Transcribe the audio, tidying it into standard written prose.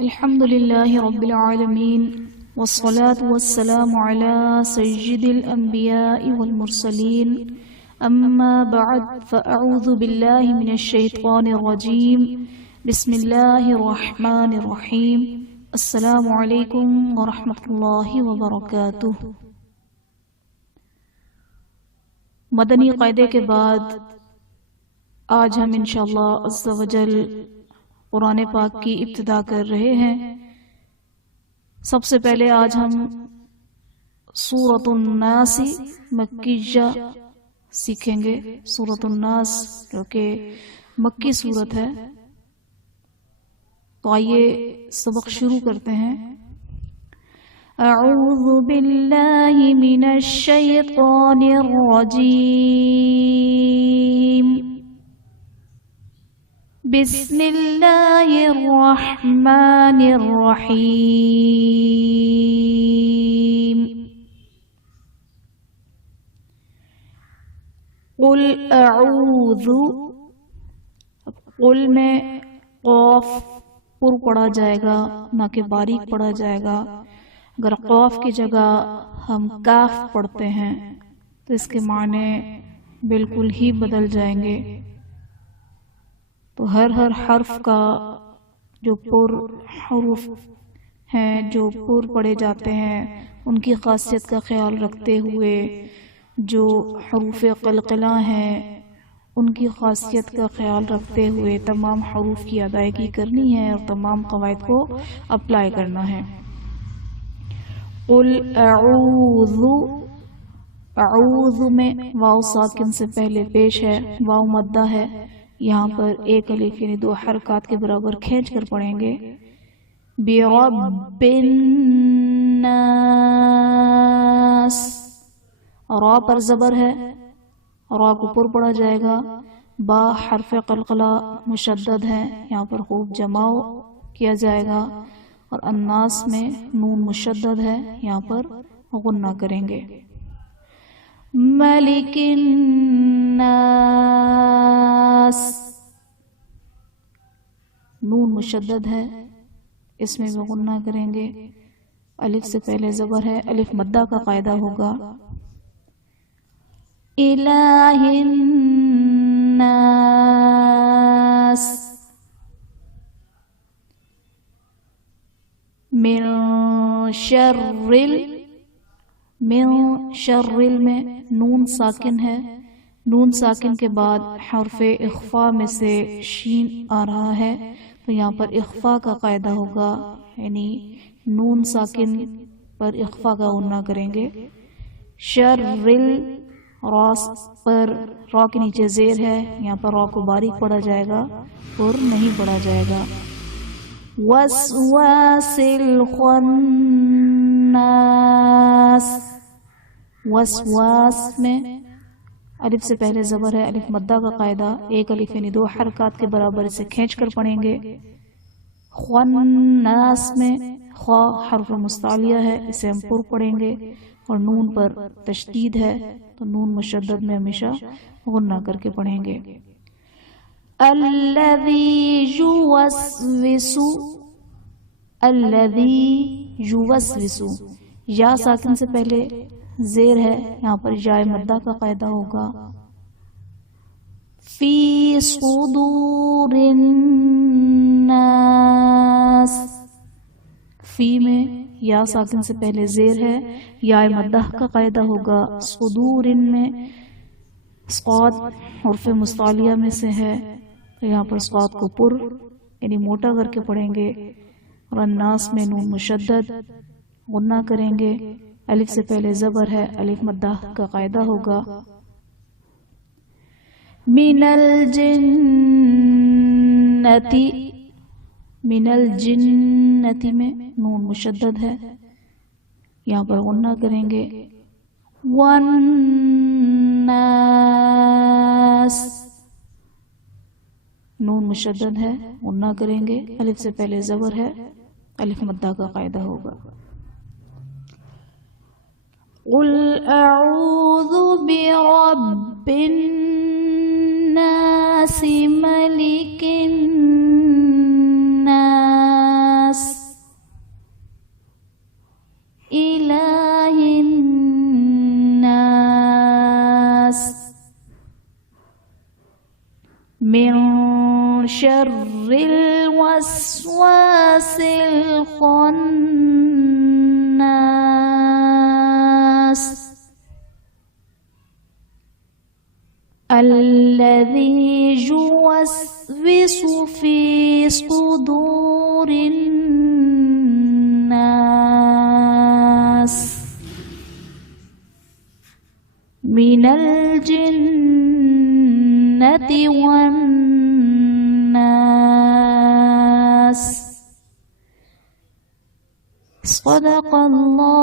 الحمد لله رب العالمين والصلاة والسلام على سيد الأنبياء والمرسلين أما بعد فأعوذ بالله من الشيطان الرجيم بسم الله الرحمن الرحيم السلام عليكم ورحمة الله وبركاته۔ مدنی قاعدے کے بعد آج ہم انشاءاللہ عز و جل قرآن پاک کی ابتدا کر رہے ہیں۔ سب سے پہلے آج ہم سورۃ الناس مکیہ سیکھیں گے۔ سورۃ الناس جو کہ مکی سورت ہے، تو آئیے سبق شروع کرتے ہیں۔ اعوذ باللہ من الشیطان الرجیم، بسم اللہ الرحمن الرحیم۔ قل اعوذ، قل میں قاف پر پڑھا جائے گا، نہ کہ باریک پڑھا جائے گا۔ اگر قاف کی جگہ ہم کاف پڑھتے ہیں تو اس کے معنی بالکل ہی بدل جائیں گے۔ تو ہر حرف کا جو پر حروف ہیں، جو پر پڑھے جاتے ہیں، ان کی خاصیت کا خیال رکھتے ہوئے جو حروف قلقلہ ہیں ان کی خاصیت کا خیال رکھتے ہوئے تمام حروف کی ادائیگی کرنی ہے اور تمام قواعد کو اپلائی کرنا ہے۔ قل اعوذ، اعوذ میں واو ساکن سے پہلے پیش ہے، واو مدہ ہے، یہاں پر ایک الف یعنی دو حرکات کے برابر کھینچ کر پڑھیں گے۔ برب الناس، را پر زبر ہے، را کو پر پڑھا جائے گا۔ با حرف قلقلہ مشدد ہے، یہاں پر خوب جماؤ کیا جائے گا، اور الناس میں نون مشدد ہے، یہاں پر غنہ کریں گے۔ ملک الناس، نون مشدد ہے، اس میں بھی غنہ کریں گے۔ الف سے پہلے زبر ہے، الف مدہ کا قاعدہ ہوگا۔ الہ الناس، من شر من شر میں نون ساکن ہے، نون ساکن کے بعد حرف اخفا میں سے شین آ رہا ہے، تو یہاں پر اخفا کا قاعدہ ہوگا، یعنی نون ساکن پر اخفا کا غنہ کریں گے۔ شر راس پر را کے نیچے زیر ہے، یہاں پر را کو باریک پڑھا جائے گا اور نہیں پڑھا جائے گا۔ وسواس الخناس، وسواس میں الف سے پہلے زبر ہے، الف مدہ کا قاعدہ، ایک الف یعنی دو حرکات کے برابر اسے کھینچ کر پڑھیں گے۔ خناس میں خا حرف مستعلیہ ہے، اسے ہم پر پڑھیں گے، اور نون پر تشدید ہے تو نون مشدد میں ہمیشہ غنہ کر کے پڑھیں گے۔ الذی یوسوس، الذی یوسوس، یا ساکن سے پہلے زیر ہے، یہاں پر یا مدہ کا قاعدہ ہوگا۔ فی صدور الناس، فی میں یا ساکن سے پہلے زیر ہے، یا مدہ کا قاعدہ ہوگا۔ صدور میں صاد حرف مستعلیہ میں سے ہے، تو یہاں پر صاد کو پر یعنی موٹا کر کے پڑھیں گے، اور الناس میں نون مشدد غنہ کریں گے۔ الف سے پہلے زبر ہے، الف مدہ کا قاعدہ ہوگا۔ من الجنتی، من الجنتی میں نون مشدد ہے، یہاں پر غنہ کریں گے۔ والناس، نون مشدد ہے، غنہ کریں گے، الف سے پہلے زبر ہے، الف مدہ کا قاعدہ ہوگا۔ قل اعوذ برب الناس ملک الناس شر الوسواس الخناس الذي يوسوس في صدور الناس من الجنة والناس. صدق الله